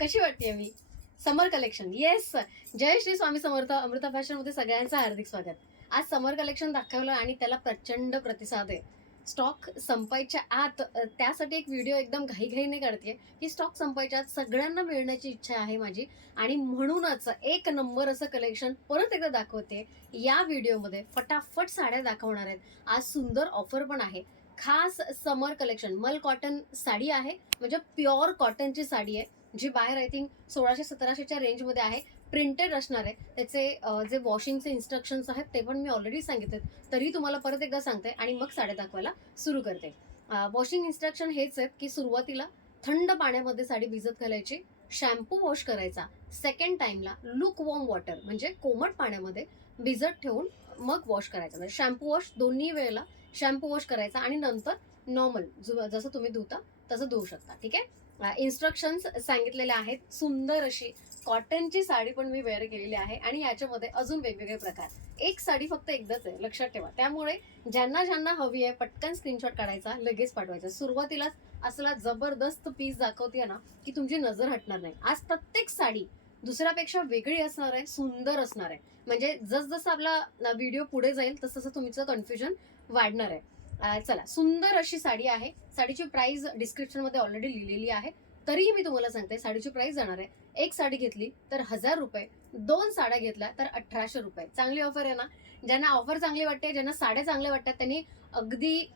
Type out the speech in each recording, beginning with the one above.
कशी वाटते मी? समर collection. Yes. जय Shri Swami Samarth. Amruta fashion मध्ये सगळ्यांचं हार्दिक स्वागत. आज समर कलेक्शन दाखवलं आणि त्याला प्रचंड प्रतिसाद आहे. स्टॉक संपायच्या आत त्यासाठी एक व्हिडिओ एकदम घाईघाईने काढते की स्टॉक संपायच्या आत सगळ्यांना मिळण्याची इच्छा आहे माझी आणि म्हणूनच एक नंबर असं कलेक्शन परत एकदा दाखवते. या व्हिडिओमध्ये फटाफट साड्या दाखवणार आहेत. आज सुंदर ऑफर पण आहे. खास समर कलेक्शन मल कॉटन साडी आहे, म्हणजे प्युअर कॉटनची साडी आहे, जी बाहेर आय थिंक 1600-1700च्या रेंजमध्ये आहे. प्रिंटेड असणार आहे. त्याचे जे वॉशिंगचे इन्स्ट्रक्शन्स आहेत ते पण मी ऑलरेडी सांगितले, तरी तुम्हाला परत एकदा सांगते आणि मग साड्या दाखवायला सुरू करते. वॉशिंग इन्स्ट्रक्शन हेच आहेत की सुरुवातीला थंड पाण्यामध्ये साडी भिजत घालायची, शॅम्पू वॉश करायचा, सेकंड टाइमला लुक वॉर्म वॉटर म्हणजे कोमट पाण्यामध्ये भिजत ठेवून मग वॉश करायचा. म्हणजे शॅम्पू वॉश दोन्ही वेळेला शॅम्पू वॉश करायचा आणि नंतर नॉर्मल जसं तुम्ही धुता तसं धुवू शकता. ठीक आहे. इन्स्ट्रक्शन्स सांगितलेले आहेत. सुंदर अशी कॉटनची साडी पण मी वेअर केलेली आहे आणि याच्यामध्ये अजून वेगवेगळे प्रकार. एक साडी फक्त एकदाच आहे, लक्षात ठेवा. त्यामुळे ज्यांना ज्यांना हवी आहे पटकन स्क्रीनशॉट काढायचा, लगेच पाठवायचा. सुरुवातीलाच असला जबरदस्त पीस दाखवते ना की तुमची नजर हटणार नाही. आज प्रत्येक साडी दुसऱ्यापेक्षा वेगळी असणार आहे, सुंदर असणार आहे. म्हणजे जसजसं आपला व्हिडिओ पुढे जाईल तसं तुमचं कन्फ्युजन वाढणार आहे. चला, सुंदर अशी साडी आहे. साडीची प्राइस डिस्क्रिप्शन मध्ये ऑलरेडी लिहिलेली आहे, तरीही मी तुम्हाला सांगते साडीची प्राइस जाणार आहे. एक साडी घेतली तर 1000 रुपये, 2 साड्या घेतल्या तर 1800 रुपये. चांगली ऑफर आहे ना? ज्यांना ऑफर चांगली वाटते, ज्यांना साड्या चांगल्या वाटतात, त्यांनी अगदी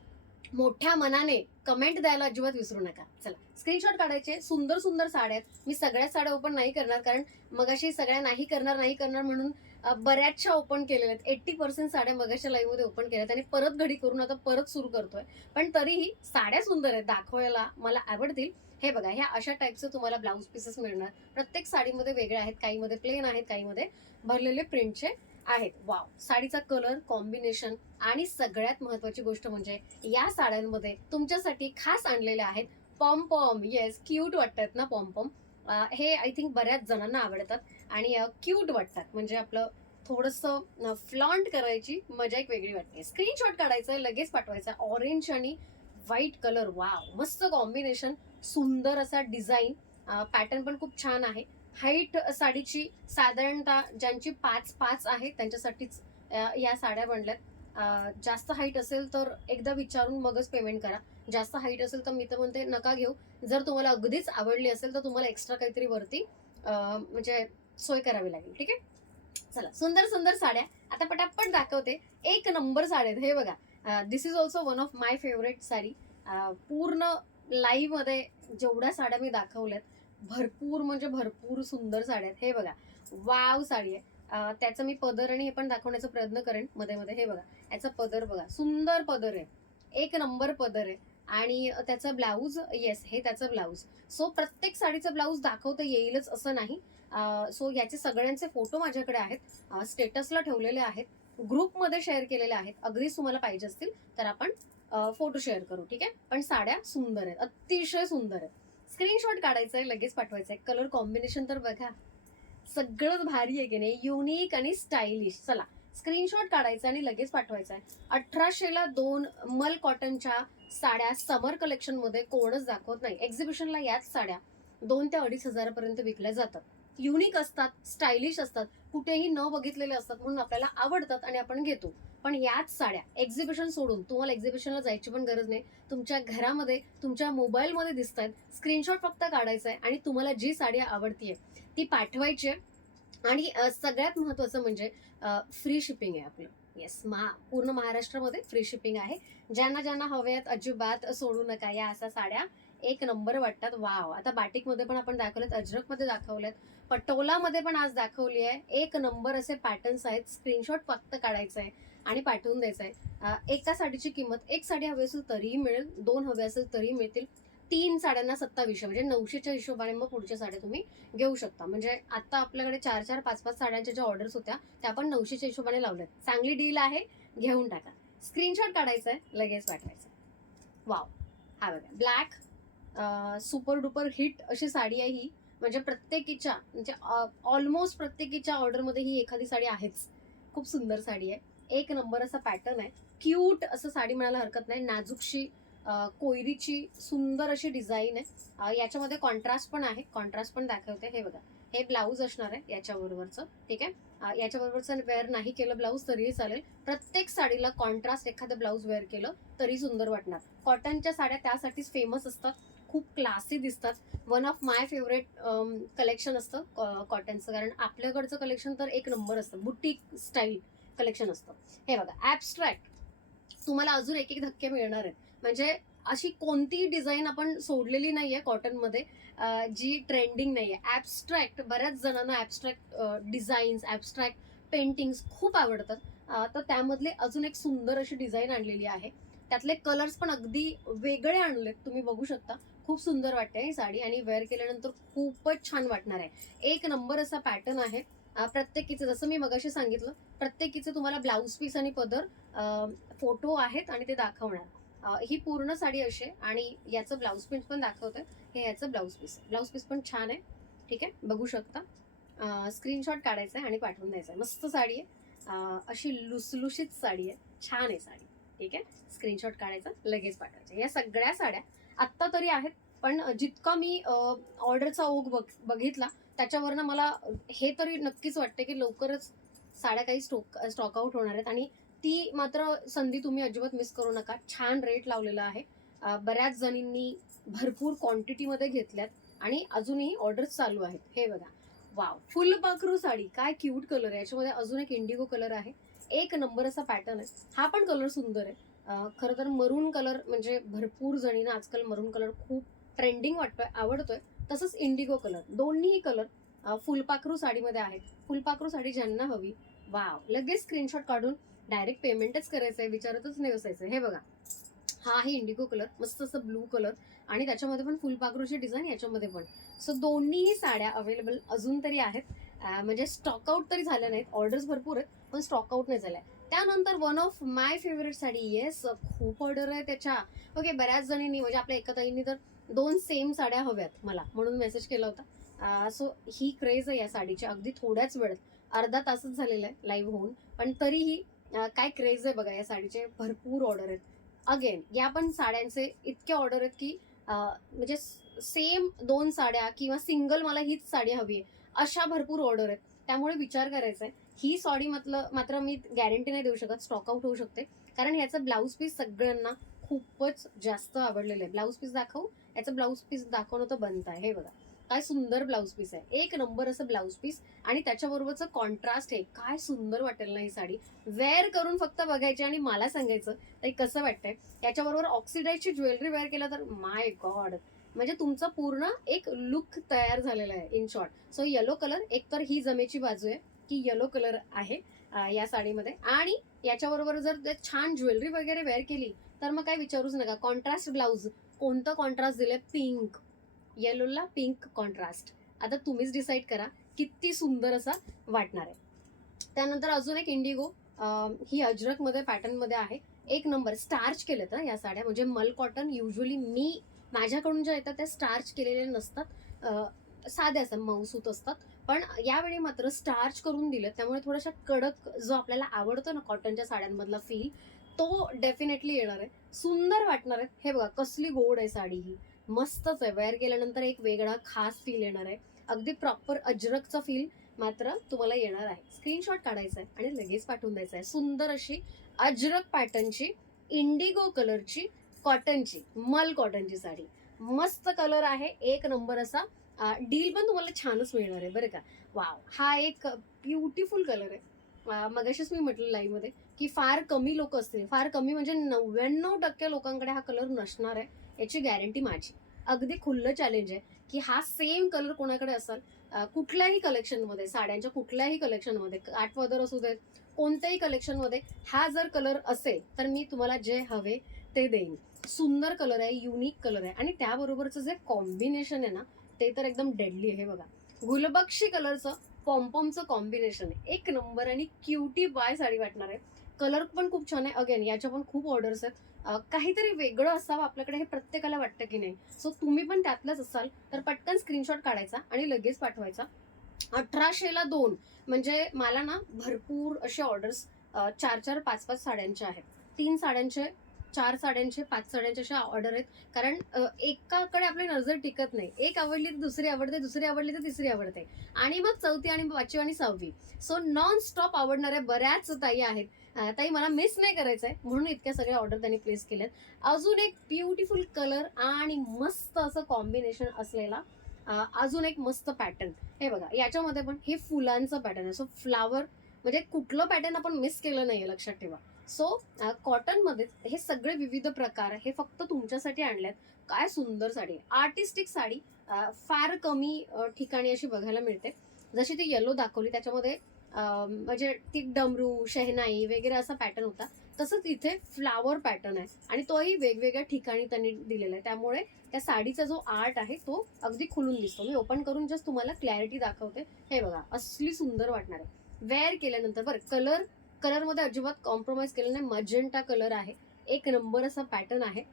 मोठ्या मनाने कमेंट द्यायला अजिबात विसरू नका. चला, स्क्रीनशॉट काढायचे. सुंदर सुंदर साड्या आहेत. मी सगळ्या साड्या ओपन नाही करणार, कारण मगाशी सगळ्या नाही करणार म्हणून बऱ्याचशा ओपन केलेल्या आहेत. 80% साड्या मगाच्या लाईव्ह मध्ये ओपन केल्यात आणि परत घडी करून आता परत सुरू करतोय. पण तरीही साड्या सुंदर आहेत, दाखवायला मला आवडतील. हे बघा, ह्या अशा टाईपचे तुम्हाला ब्लाऊज पीसेस मिळणार. प्रत्येक साडीमध्ये वेगळे आहेत. काहीमध्ये प्लेन आहेत, काहीमध्ये भरलेले प्रिंटचे आहेत. वाव, साडीचा कलर कॉम्बिनेशन आणि सगळ्यात महत्वाची गोष्ट म्हणजे या साड्यांमध्ये तुमच्यासाठी खास आणलेले आहेत पॉम. येस, क्यूट वाटतात ना पॉम. हे आय थिंक बऱ्याच जणांना आवडतात आणि क्यूट वाटतात. म्हणजे आपलं थोडंसं फ्लॉन्ट करायची मजा एक वेगळी वाटते. स्क्रीनशॉट काढायचं, लगेच पाठवायचा. ऑरेंज आणि व्हाईट कलर, वाव, मस्त कॉम्बिनेशन. सुंदर असा डिझाईन, पॅटर्न पण खूप छान आहे. हाईट साडीची साधारणतः ज्यांची 5'5" आहे त्यांच्यासाठीच या साड्या बनल्यात. जास्त हाईट असेल तर एकदा विचारून मगच पेमेंट करा. जास्त हाईट असेल तर मी तर म्हणते नका घेऊ. जर तुम्हाला अगदीच आवडली असेल तर तुम्हाला एक्स्ट्रा काहीतरी वरती म्हणजे सोय करावी लागेल. ठीक आहे. चला, सुंदर सुंदर साड्या आता पटापट दाखवते. एक नंबर साड्या आहेत. हे बघा, this is also one of my favourite sari. पूर्ण लाईव्ह मध्ये जेवढ्या साड्या मी दाखवल्यात, भरपूर म्हणजे भरपूर सुंदर साड्या आहेत. हे बघा, वाव साडी आहे. त्याचं मी पदर आणि हे पण दाखवण्याचा प्रयत्न करेन मध्ये मध्ये. हे बघा, याचा पदर बघा, सुंदर पदर आहे, एक नंबर पदर आहे. आणि त्याचा ब्लाऊज, येस, हे त्याचं ब्लाऊज. सो प्रत्येक साडीचं ब्लाऊज दाखवता येईलच असं नाही. सो याचे सगळ्यांचे फोटो माझ्याकडे आहेत, स्टेटसला ठेवलेले आहेत, ग्रुपमध्ये शेअर केलेले आहेत. अगदीच तुम्हाला पाहिजे असतील तर आपण फोटो शेअर करू. ठीक आहे. पण साड्या सुंदर आहेत, अतिशय सुंदर आहेत. स्क्रीनशॉट काढायचंय, लगेच पाठवायचंय. कलर कॉम्बिनेशन तर बघा, सगळंच भारी आहे की नाही, युनिक आणि स्टायलिश. चला, स्क्रीनशॉट काढायचा आणि लगेच पाठवायचा आहे. 1800ला 2 मल कॉटनच्या साड्या समर कलेक्शन मध्ये कोणच दाखवत नाही. एक्झिबिशनला याच साड्या 2 ते 2500 पर्यंत विकल्या जातात. युनिक असतात, स्टायलिश असतात, कुठेही न बघितलेले असतात, म्हणून आपल्याला आवडतात आणि आपण घेतो. पण याच साड्या एक्झिबिशन सोडून तुम्हाला एक्झिबिशनला जायची पण गरज नाही. तुमच्या घरामध्ये, तुमच्या मोबाईलमध्ये दिसत आहेत. स्क्रीनशॉट फक्त काढायचा आहे आणि तुम्हाला जी साडी आवडतीये ती पाठवायची आहे. आणि सगळ्यात महत्वाचं म्हणजे फ्री शिपिंग आहे आपलं. येस, पूर्ण महाराष्ट्रामध्ये फ्री शिपिंग आहे. ज्यांना ज्यांना हव्यात अजिबात सोडू नका. या अशा साड्या एक नंबर वाटतात. वाव, आता बाटिकमध्ये पण आपण दाखवल्यात, अजरकमध्ये दाखवल्यात, पटोलामध्ये पण आज दाखवली आहे. एक नंबर असे पॅटर्न्स आहेत. स्क्रीनशॉट फक्त काढायचं आहे आणि पाठवून द्यायचं आहे. एका साडीची किंमत, एक साडी हवी असेल तरीही मिळेल, 2 हवे असेल तरीही मिळतील. 3 साड्यांना 2700, म्हणजे 900च्या हिशोबाने मग पुढच्या साड्या तुम्ही घेऊ शकता. म्हणजे आता आपल्याकडे 4-4, 5-5 साड्यांच्या ज्या ऑर्डर्स होत्या त्या आपण 900च्या हिशोबाने लावल्यात. चांगली डील आहे, घेऊन टाका. स्क्रीनशॉट काढायचा आहे, लगेच पाठवायचं. वाव, हा बघा, ब्लॅक, सुपर डुपर हिट अशी साडी आहे ही. म्हणजे प्रत्येकीच्या, म्हणजे ऑलमोस्ट प्रत्येकीच्या ऑर्डरमध्ये ही एखादी साडी आहेच. खूप सुंदर साडी आहे, एक नंबर असा पॅटर्न आहे. क्यूट असं साडी म्हणायला हरकत नाही. नाजूकशी कोयरीची सुंदर अशी डिझाईन आहे. याच्यामध्ये कॉन्ट्रास्ट पण आहे, कॉन्ट्रास्ट पण दाखवते. हे बघा, हे ब्लाऊज असणार आहे याच्याबरोबरचं. ठीक आहे, याच्याबरोबरचं वेअर नाही केलं ब्लाऊज तरीही चालेल. प्रत्येक साडीला कॉन्ट्रास्ट एखादं ब्लाऊज वेअर केलं तरी सुंदर वाटणार. कॉटनच्या साड्या त्यासाठीच फेमस असतात, खूप क्लासी दिसतात. One of my favourite collection असतं कॉटनचं, कारण आपल्याकडचं कलेक्शन तर एक नंबर असतं, बुटीक स्टाईल कलेक्शन असतं. हे बघा, ॲब्स्ट्रॅक्ट तुम्हाला अजून एक एक धक्के मिळणार आहेत. म्हणजे अशी कोणतीही डिझाईन आपण सोडलेली नाहीये कॉटनमध्ये जी ट्रेंडिंग नाहीये. ॲब्स्ट्रॅक्ट, बऱ्याच जणांना ॲब्स्ट्रॅक्ट डिझाईन्स, ॲब्स्ट्रॅक्ट पेंटिंग्स खूप आवडतात. तर त्यामधले अजून एक सुंदर अशी डिझाईन आणलेली आहे. त्यातले कलर्स पण अगदी वेगळे आणलेत, तुम्ही बघू शकता. खूप सुंदर वाटते ही साडी आणि वेअर केल्यानंतर खूपच छान वाटणार आहे. एक नंबर असा पॅटर्न आहे. प्रत्येकीचं जसं मी मगाशी सांगितलं, प्रत्येकीचं तुम्हाला ब्लाऊज पीस आणि पदर फोटो आहेत आणि ते दाखवणार. ही पूर्ण साडी अशी आहे आणि याचं ब्लाऊज पीस पण दाखवतंय. हे याचं ब्लाऊज पीस, ब्लाऊज पीस पण छान आहे. ठीक आहे, बघू शकता. स्क्रीनशॉट काढायचा आहे आणि पाठवून द्यायचा आहे. मस्त साडी आहे, अशी लुसलुशीत साडी आहे, छान आहे साडी. ठीक आहे, स्क्रीनशॉट काढायचा, लगेच पाठवायचा. या सगळ्या साड्या आत्ता तरी आहेत, पण जितका मी ऑर्डरचा ओघ बघितला त्याच्यावरनं मला हे तरी नक्कीच वाटते की लवकरच साड्या काही स्टॉक आउट होणार आहेत. आणि ती मात्र संधी तुम्ही अजिबात मिस करू नका. छान रेट लावलेला आहे. बऱ्याच जणींनी भरपूर क्वांटिटीमध्ये घेतल्यात आणि अजूनही ऑर्डर्स चालू आहेत. हे बघा, वाव, फुलपाखरू साडी, काय क्यूट कलर आहे. याच्यामध्ये अजून एक इंडिगो कलर आहे. एक नंबर असा पॅटर्न आहे. हा पण कलर सुंदर आहे. खरं तर मरून कलर म्हणजे भरपूर जणींना आजकाल मरून कलर खूप ट्रेंडिंग वाटतोय, आवडतोय. तसंच इंडिगो कलर, दोन्हीही कलर फुलपाखरू साडीमध्ये आहेत. फुलपाखरू साडी ज्यांना हवी, वाव, लगेच स्क्रीनशॉट काढून डायरेक्ट पेमेंटच करायचंय, विचारतच नाही बसायचं. हे बघा, हा आहे इंडिगो कलर, मस्त असं ब्लू कलर आणि त्याच्यामध्ये पण फुलपाखरूची डिझाईन याच्यामध्ये पण. सो दोन्हीही साड्या अवेलेबल अजून तरी आहेत. म्हणजे स्टॉकआउट तरी झाल्या नाहीत, ऑर्डर्स भरपूर आहेत पण स्टॉकआउट नाही झाल्या. त्यानंतर one of my favourite sari, yes, खूप ऑर्डर आहे त्याच्या. ओके, बऱ्याच जणींनी म्हणजे आपल्या एका ताईंनी तर 2 सेम साड्या हव्यात मला म्हणून मेसेज केला होता. सो ही क्रेज आहे या साडीची. अगदी थोड्याच वेळात, अर्धा तासच झालेला आहे लाईव्ह होऊन, पण तरीही काय क्रेज आहे बघा या साडीचे. भरपूर ऑर्डर आहेत. अगेन या पण साड्यांचे इतके ऑर्डर आहेत की म्हणजे सेम 2 साड्या किंवा सिंगल मला हीच साडी हवी आहे अशा भरपूर ऑर्डर आहेत. त्यामुळे विचार करायचा आहे. ही साडी मात्र मी गॅरंटी नाही देऊ शकत, स्टॉक आउट होऊ शकते, कारण ह्याचं ब्लाऊज पीस सगळ्यांना खूपच जास्त आवडलेलं आहे. ब्लाऊज पीस दाखवू, याचं ब्लाऊज पीस दाखवणं तर बनत आहे. हे बघा, काय सुंदर ब्लाऊज पीस आहे, एक नंबर असं ब्लाऊज पीस आणि त्याच्याबरोबरचं कॉन्ट्रास्ट आहे. काय सुंदर वाटेल ना ही साडी. वेअर करून फक्त बघायची आणि मला सांगायचं तरी कसं वाटतंय. याच्याबरोबर ऑक्सिडाईजची ज्वेलरी वेअर केलं तर माय गॉड, म्हणजे तुमचा पूर्ण एक लुक तयार झालेला आहे in short. So yellow colour, एकतर ही जमेची बाजू आहे की येलो कलर आहे या साडीमध्ये, आणि याच्याबरोबर जर छान ज्वेलरी वगैरे वेअर केली तर मग काय विचारूच नका. कॉन्ट्रास्ट ब्लाऊज, कोणतं कॉन्ट्रास्ट दिलंय, पिंक, येलोला पिंक कॉन्ट्रास्ट. आता तुम्हीच डिसाईड करा किती सुंदर असा वाटणार आहे. त्यानंतर अजून एक इंडिगो, ही अजरकमध्ये पॅटर्नमध्ये आहे. एक नंबर स्टार्च केले तर या साड्या, म्हणजे मल कॉटन युजली माझ्याकडून ज्या येतात त्या स्टार्च केलेले नसतात, साध्या असतात, मऊसूत असतात. पण यावेळी मात्र स्टार्च करून दिलं, त्यामुळे थोड्याशा कडक जो आपल्याला आवडतो ना कॉटनच्या साड्यांमधला फील, तो डेफिनेटली येणार आहे. सुंदर वाटणार आहे. हे बघा, कसली गोड आहे साडी ही, मस्तच आहे. वेअर केल्यानंतर एक वेगळा खास फील येणार आहे. अगदी प्रॉपर अजरकचा फील मात्र तुम्हाला येणार आहे. स्क्रीनशॉट काढायचा आहे आणि लगेच पाठवून द्यायचा आहे. सुंदर अशी अजरक पॅटर्नची, इंडिगो कलरची, कॉटनची, मल कॉटनची साडी. मस्त कलर आहे, एक नंबर असा. डील पण तुम्हाला छानच मिळणार आहे बरं का. वाव, हा एक ब्युटिफुल कलर आहे. मगाशीच मी म्हटलं लाईव्ह मध्ये की फार कमी लोक असतील, फार कमी म्हणजे 99% लोकांकडे हा कलर नसणार आहे, याची गॅरंटी माझी. अगदी खुल्लं चॅलेंज आहे की हा सेम कलर कोणाकडे असाल कुठल्याही कलेक्शनमध्ये, साड्यांच्या कुठल्याही कलेक्शनमध्ये, काठपदर असू देत, कोणत्याही कलेक्शनमध्ये हा जर कलर असेल तर मी तुम्हाला जे हवे ते देईन. सुंदर कलर आहे, युनिक कलर आहे आणि त्याबरोबरचं जे कॉम्बिनेशन आहे ना ते तर एकदम डेडली आहे. बघा, गुलबक्षी कलरचं पॉम्पॉमचं कॉम्बिनेशन आहे, एक नंबर आणि क्युटी बाय साडी वाटणार आहे. कलर पण खूप छान आहे. अगेन याच्या पण खूप ऑर्डर्स आहेत. काहीतरी वेगळं असावं आपल्याकडे, हे प्रत्येकाला वाटतं की नाही. सो तुम्ही पण त्यातलंच असाल तर पटकन स्क्रीनशॉट काढायचा आणि लगेच पाठवायचा. 1800ला 2, म्हणजे मला ना भरपूर असे ऑर्डर्स 4-4, 5-5 साड्यांचे आहेत. 3 साड्यांचे 4 साड्यांचे 5 साड्यांचे अशा ऑर्डर आहेत. कारण एकाकडे आपली नजर टिकत नाही. एक आवडली तर दुसरी आवडते, दुसरी आवडली तर तिसरी आवडते आणि मग चौथी आणि 5वी आणि 6वी. सो नॉन स्टॉप आवडणाऱ्या बऱ्याच ताई आहेत. ताई मला मिस नाही करायचं आहे म्हणून इतक्या सगळ्या ऑर्डर त्यांनी प्लेस केल्यात. अजून एक ब्युटिफुल कलर आणि मस्त असं कॉम्बिनेशन असलेला अजून एक मस्त पॅटर्न. हे बघा, याच्यामध्ये पण हे फुलांचं पॅटर्न आहे. सो फ्लावर म्हणजे कुठलं पॅटर्न आपण मिस केलं नाहीये, लक्षात ठेवा. सो कॉटनमध्ये हे सगळे विविध प्रकार हे फक्त तुमच्यासाठी आणल्यात. काय सुंदर साडी आहे, आर्टिस्टिक साडी. फार कमी ठिकाणी अशी बघायला मिळते. जशी ती येलो दाखवली त्याच्यामध्ये म्हणजे ती डमरू शहनाई वगैरे असा पॅटर्न होता, तसंच इथे फ्लावर पॅटर्न आहे आणि तोही वेगवेगळ्या ठिकाणी त्यांनी दिलेला आहे. त्यामुळे त्या साडीचा जो आर्ट आहे तो अगदी खुलून दिसतो. मी ओपन करून जस्ट तुम्हाला क्लॅरिटी दाखवते. हे बघा, असली सुंदर वाटणार आहे वेअर केल्यानंतर. बरं, कलरमध्ये अजिबात कॉम्प्रोमाइज केलं नाही. मजेंटा कलर आहे, एक नंबर असा पॅटर्न आहे.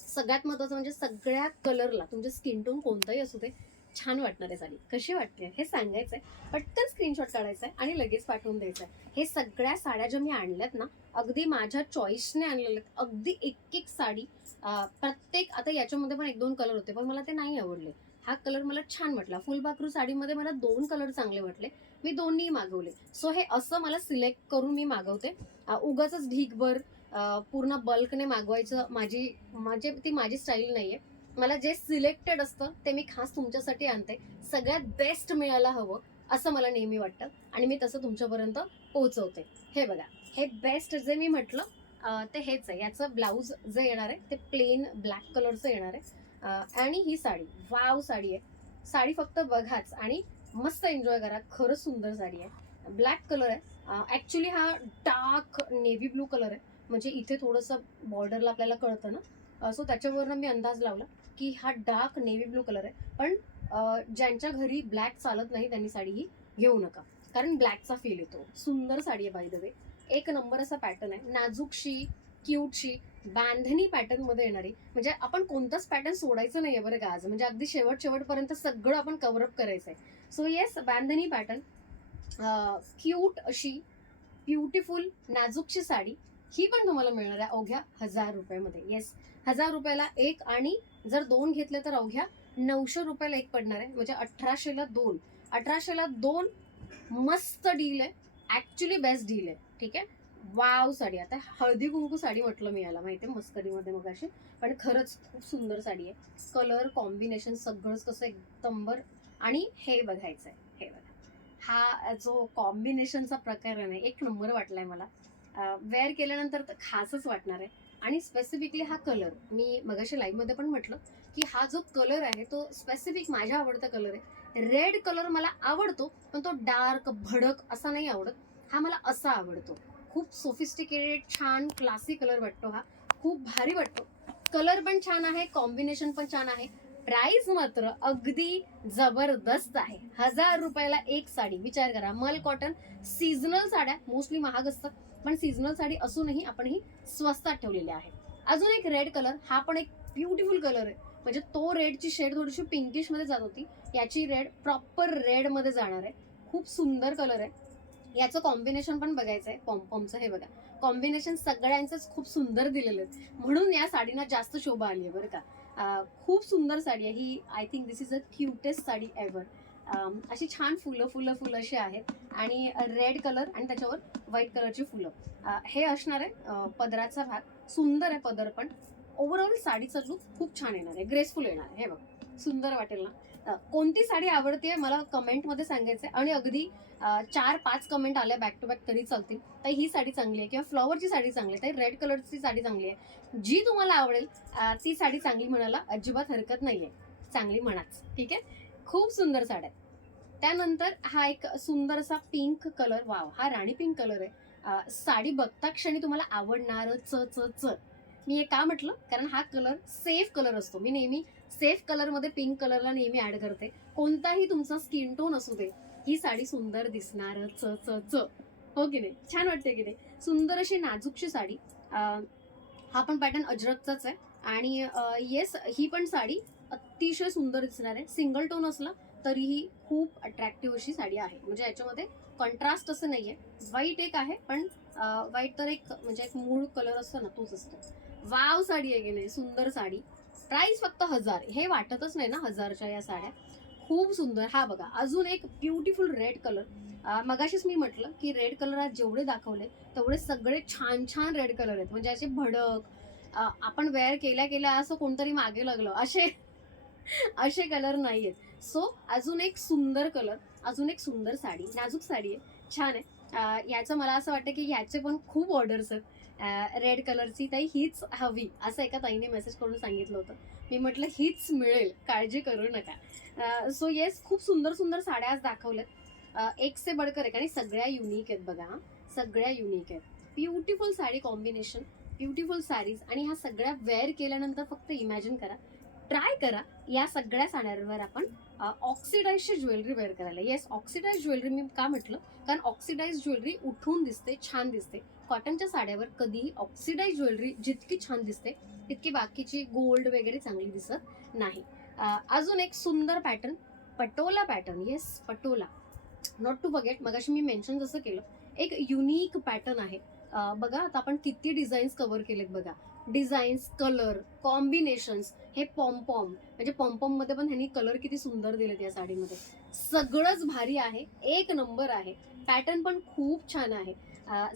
सगळ्यात महत्वाचं म्हणजे सगळ्या कलरला तुमचे स्किन टोन कोणताही असू दे छान वाटणार आहे साडी. कशी वाटते हे सांगायचंय, पटकन स्क्रीनशॉट काढायचा आहे आणि लगेच पाठवून द्यायचं आहे. हे सगळ्या साड्या ज्या मी आणल्यात ना, अगदी माझ्या चॉईसने आणलेल्या आहेत. अगदी एक एक साडी प्रत्येक, आता याच्यामध्ये पण 1-2 कलर होते पण मला ते नाही आवडले. हा कलर मला छान वाटला. फुलपाखरू साडीमध्ये मला 2 कलर चांगले वाटले, मी दोन्ही मागवले. सो हे असं मला सिलेक्ट करून मी मागवते. उगाच ढीगभर पूर्ण बल्कने मागवायचं माझी स्टाईल नाहीये. मला जे सिलेक्टेड असतं ते मी खास तुमच्यासाठी आणते. सगळ्यात बेस्ट मिळायला हवं असं मला नेहमी वाटतं आणि मी तसं तुमच्यापर्यंत पोहोचवते. हे बघा, हे बेस्ट जे मी म्हटलं ते हेच आहे. याचं ब्लाऊज जे येणार आहे ते प्लेन ब्लॅक कलरचं येणार आहे आणि ही साडी वाव साडी आहे. साडी फक्त बघाच आणि मस्त एन्जॉय करा. खरंच सुंदर साडी आहे. ब्लॅक कलर आहे. ॲक्च्युली हा डार्क नेव्ही ब्लू कलर आहे. म्हणजे इथे थोडंसं बॉर्डरला आपल्याला कळतं ना, सो त्याच्यावरनं मी अंदाज लावला की हा डार्क नेव्ही ब्लू कलर आहे. पण ज्यांच्या घरी ब्लॅक चालत नाही त्यांनी साडी ही घेऊ नका, कारण ब्लॅकचा फील येतो. सुंदर साडी आहे बाय द वे. एक नंबर असा पॅटर्न आहे. नाजूकशी क्यूटशी बांधणी पॅटर्न मध्ये येणारी. म्हणजे आपण कोणताच पॅटर्न सोडायचं नाहीये बरं का आज. म्हणजे अगदी शेवटपर्यंत सगळं आपण कव्हरअप करायचंय. सो येस, बांधणी पॅटर्न, क्यूट अशी ब्युटिफुल नाजूकशी साडी. ही पण तुम्हाला मिळणार आहे अवघ्या 1000 रुपयामध्ये. येस, 1000 रुपयाला एक आणि जर 2 घेतले तर अवघ्या 900 रुपयाला एक पडणार आहे. म्हणजे 1800ला 2. 1800ला 2 मस्त डील आहे. ऍक्च्युली बेस्ट डील आहे. ठीक आहे. वाव साडी. आता हळदी कुंकू साडी म्हटलं मी याला, माहितीये, मस्करीमध्ये मग अशी, पण खरंच खूप सुंदर साडी आहे. कलर कॉम्बिनेशन सगळंच कसं एकदम. आणि हे बघायचंय, हे बघा, हा जो कॉम्बिनेशनचा प्रकार आहे ना, एक नंबर वाटलाय मला. वेअर केल्यानंतर तर खासच वाटणार आहे. आणि स्पेसिफिकली हा कलर मी मगाशी लाईव्ह मध्ये पण म्हटलं की हा जो कलर आहे तो स्पेसिफिक माझ्या आवडता कलर आहे. रेड कलर मला आवडतो पण तो डार्क भडक असा नाही आवडत. हा मला असा आवडतो. खूप सोफिस्टिकेटेड छान क्लासी कलर वाटतो हा. खूप भारी वाटतो. कलर पण छान आहे, कॉम्बिनेशन पण छान आहे. प्राइस मात्र अगदी जबरदस्त आहे. 1000 रुपयाला एक साडी. विचार करा, मल कॉटन. सीझनल साड्या मोस्टली महाग असतात, पण सीझनल साडी असूनही आपण ही स्वस्तात ठेवलेली आहे. अजून एक रेड कलर, हा पण एक ब्युटिफुल कलर आहे. म्हणजे तो रेडची शेड थोडीशी पिंकिश मध्ये जात होती, याची रेड प्रॉपर रेड मध्ये जाणार आहे. खूप सुंदर कलर आहे. याचं कॉम्बिनेशन पण बघायचं आहे. पॉम्पॉमचं हे बघा, कॉम्बिनेशन सगळ्यांचंच खूप सुंदर दिलेलं आहे, म्हणून या साडीना जास्त शोभा आली आहे बरं का. खूप सुंदर साडी आहे ही. I think this is a cutest sari ever. अशी छान फुलं अशी आहेत आणि रेड कलर आणि त्याच्यावर व्हाईट कलरची फुलं. हे असणार आहे पदराचा भाग. सुंदर आहे पदर पण. ओव्हरऑल साडीचा लुक खूप छान येणार आहे, ग्रेसफुल येणार आहे. हे बघ, सुंदर वाटेल ना. कोणती साडी आवडते मला कमेंटमध्ये सांगायचं. आणि अगदी 4-5 कमेंट आल्या बॅक टू बॅक तरी चालतील. तर ही साडी चांगली आहे किंवा फ्लॉवरची साडी चांगली आहे, तर रेड कलरची साडी चांगली आहे. जी तुम्हाला आवडेल ती साडी चांगली म्हणायला अजिबात हरकत नाहीये. चांगली म्हणाच, ठीक आहे. खूप सुंदर साड्या. त्यानंतर हा एक सुंदर असा पिंक कलर. वाव, हा राणी पिंक कलर आहे. साडी बघता क्षणी तुम्हाला आवडणार च. मी हे का म्हटलं, कारण हा कलर सेफ कलर असतो. मी नेहमी सेफ कलर मध्ये पिंक कलरला नेहमी ऍड करते. कोणताही तुमचा स्किन टोन असू दे, ही साडी सुंदर दिसणार च. हो की नाही, छान वाटते की नाही. सुंदर अशी नाजूकशी साडी. हा पण पॅटर्न अजरकचाच आहे. आणि येस, ही पण साडी अतिशय सुंदर दिसणार आहे. सिंगल टोन असला तरीही खूप अट्रॅक्टिव्ह अशी साडी आहे. म्हणजे याच्यामध्ये कॉन्ट्रास्ट असं नाहीये. व्हाईट एक आहे, पण व्हाईट तर एक म्हणजे एक मूळ कलर असतो ना, तोच असतो. वाव साडी आहे की नाही, सुंदर साडी. प्राइस फक्त 1000. हे वाटतच नाही ना 1000च्या या साड्या. खूप सुंदर. हा बघा अजून एक ब्युटिफुल रेड कलर. मगाशीच मी म्हटलं की रेड कलर आज जेवढे दाखवले तेवढे सगळे छान छान रेड कलर आहेत. म्हणजे असे भडक, आपण वेअर केल्या केल्या असं कोणतरी मागे लागलं असे असे कलर नाही आहेत. सो अजून एक सुंदर कलर, अजून एक सुंदर साडी, नाजूक साडी आहे, छान आहे. याचं मला असं वाटतं की याचे पण खूप ऑर्डर्स आहेत. रेड कलरची ताई हीच हवी असं एका ताईने मेसेज करून सांगितलं होतं. मी म्हटलं हीच मिळेल, काळजी करू नका. सो येस, खूप सुंदर सुंदर साड्या आज दाखवल्यात. एक से बडकर एक आणि सगळ्या युनिक आहेत बघा. सगळ्या युनिक आहेत. Beautiful sari combination, beautiful sarees, आणि ह्या सगळ्या वेअर केल्यानंतर फक्त इमॅजिन करा, ट्राय करा या सगळ्या साड्यांवर आपण ऑक्सिडाइजची ज्वेलरी वेअर करायला. येस, ऑक्सिडाइज ज्वेलरी मी का म्हटलं, कारण ऑक्सिडाइज ज्वेलरी उठून दिसते, छान दिसते. कॉटनच्या साड्यावर कधीही ऑक्सिडाइज ज्वेलरी जितकी छान दिसते तितकी बाकीची गोल्ड वगैरे चांगली दिसत नाही. अजून एक सुंदर pattern, patola pattern. Yes, patola, not to forget. मगाशी मी मेन्शन जसं केलं, एक युनिक पॅटर्न आहे. बघा आता आपण किती डिझाईन्स कव्हर केलेत बघा. डिझाईन्स, कलर कॉम्बिनेशन्स, हे पॉम्पॉम, म्हणजे पॉम्पॉम मध्ये पण ह्यांनी कलर किती सुंदर दिलेत या साडीमध्ये. सगळंच भारी आहे, एक नंबर आहे. पॅटर्न पण खूप छान आहे.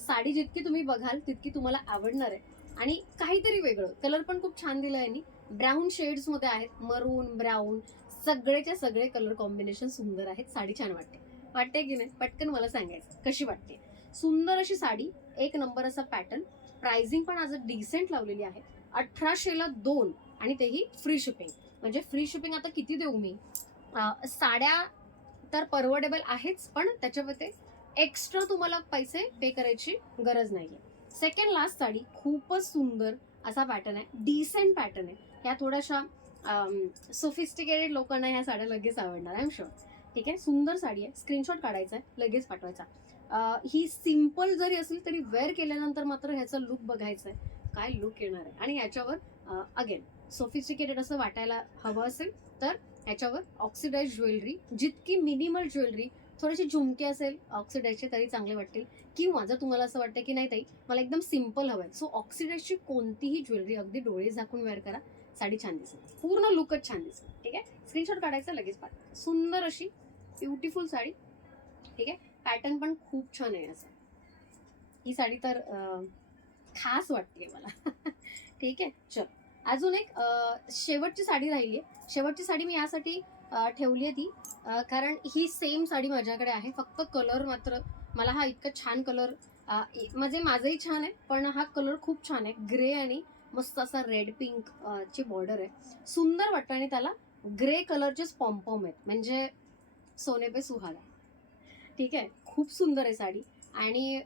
साडी जितकी तुम्ही बघाल तितकी तुम्हाला आवडणार आहे. आणि काहीतरी वेगळं, कलर पण खूप छान दिलं यांनी. ब्राऊन शेड्स मध्ये आहेत, मरून, ब्राऊन, सगळेच्या सगळे कलर कॉम्बिनेशन सुंदर आहेत. साडी छान वाटते की नाही? पटकन मला सांगायचं कशी वाटते. सुंदर अशी साडी, एक नंबर असा पॅटर्न. प्राइसिंग पण आज डिसेंट लावलेली आहे. 1800ला 2, आणि तेही फ्री शिपिंग. म्हणजे फ्री शिपिंग आता किती देऊ मी? साड्या तर परवडेबल आहेच, पण त्याच्यामध्ये एक्स्ट्रा तुम्हाला पैसे पे करायची गरज नाहीये. सेकंड लास्ट साडी, खूपच सुंदर असा पॅटर्न आहे, डिसेंट पॅटर्न आहे. ह्या थोड्याशा सोफिस्टिकेटेड लोकांना ह्या साड्या लगेच आवडणार, आय एम शुअर. ठीक आहे, सुंदर साडी आहे. स्क्रीनशॉट काढायचा आहे, लगेच पाठवायचा. ही सिम्पल जरी असली तरी वेअर केल्यानंतर मात्र ह्याचा लुक बघायचा आहे, काय लुक येणार आहे. आणि ह्याच्यावर अगेन सोफिस्टिकेटेड असं वाटायला हवं असेल तर ह्याच्यावर ऑक्सिडाइज ज्वेलरी, जितकी मिनिमल ज्वेलरी, थोडेसे झुमके असेल ऑक्सिडाइजचे तरी चांगले वाटतील. किंवा जर तुम्हाला असं वाटतं की नाही ताई मला एकदम सिम्पल हवं आहे, सो ऑक्सिडाइजची कोणतीही ज्वेलरी अगदी डोळे झाकून वेअर करा, साडी छान दिसेल, पूर्ण लुकच छान दिसेल. ठीक आहे, स्क्रीनशॉट काढायचा, लगेच पाठवा. सुंदर अशी ब्युटिफुल साडी. ठीक आहे, पॅटर्न पण खूप छान आहे असं. ही साडी तर खास वाटते मला. ठीक आहे, चल अजून एक शेवटची साडी राहिली आहे. शेवटची साडी मी यासाठी ठेवली आहे ती, कारण ही सेम साडी माझ्याकडे आहे, फक्त कलर मात्र मला हा इतका छान कलर, म्हणजे माझंही छान आहे पण हा कलर खूप छान आहे. ग्रे आणि मस्त असा रेड पिंक ची बॉर्डर आहे, सुंदर वाटतं. आणि त्याला ग्रे कलरचेच पॉम्पॉम आहेत, म्हणजे सोने पे सुहागा. ठीक आहे, खूप सुंदर आहे साडी. आणि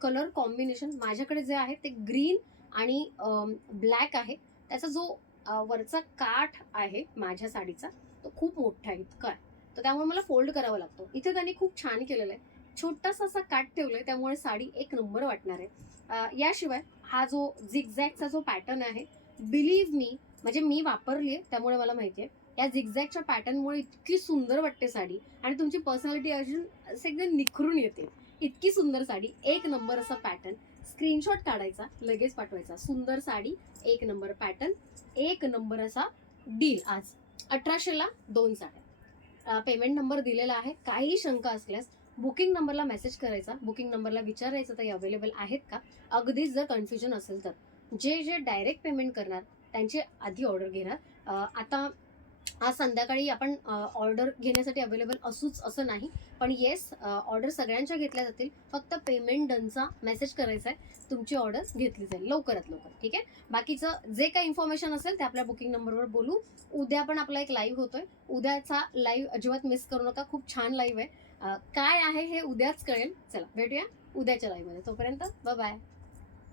कलर कॉम्बिनेशन माझ्याकडे जे आहे ते ग्रीन आणि ब्लॅक आहे. त्याचा जो वरचा काठ आहे माझ्या साडीचा तो खूप मोठा आहे, इतका आहे, तर त्यामुळे मला फोल्ड करावा लागतो. इथे त्यांनी खूप छान केलेलं आहे, छोटासा असा काठ ठेवलाय, त्यामुळे साडी एक नंबर वाटणार आहे. याशिवाय हा जो झिगझॅगचा जो पॅटर्न आहे, बिलीव्ह मी, म्हणजे मी वापरली आहे त्यामुळे मला माहिती आहे, या झिगझॅगच्या पॅटर्नमुळे इतकी सुंदर वाटते साडी, आणि तुमची पर्सनॅलिटी अजून असं एकदम निखरून येते. इतकी सुंदर साडी, एक नंबर असा पॅटर्न. स्क्रीनशॉट काढायचा, लगेच पाठवायचा. सुंदर साडी, एक नंबर पॅटर्न, एक नंबर असा डील. आज 1800ला 2 साड्या. पेमेंट नंबर दिलेला आहे. काही शंका असल्यास बुकिंग नंबरला मेसेज करायचा, बुकिंग नंबरला विचारायचं ताई अवेलेबल आहेत का. अगदीच जर कन्फ्युजन असेल तर जे डायरेक्ट पेमेंट करणार त्यांची आधी ऑर्डर घेणार. आता आज संध्याकाळी आपण ऑर्डर घेण्यासाठी अवेलेबल असूच असं नाही, पण येस ऑर्डर सगळ्यांच्या घेतल्या जातील. फक्त पेमेंट डनचा मेसेज करायचा आहे, तुमची ऑर्डर घेतली जाईल लवकरात लवकर. ठीक आहे, बाकीचं जे काही इन्फॉर्मेशन असेल ते आपल्या बुकिंग नंबरवर बोलू. उद्या पण आपला एक लाईव्ह होतोय, उद्याचा लाईव्ह अजिबात मिस करू नका, खूप छान लाईव्ह आहे. काय आहे हे उद्याच कळेल. चला भेटूया उद्याच्या लाईव्हमध्ये, तोपर्यंत बाय बाय.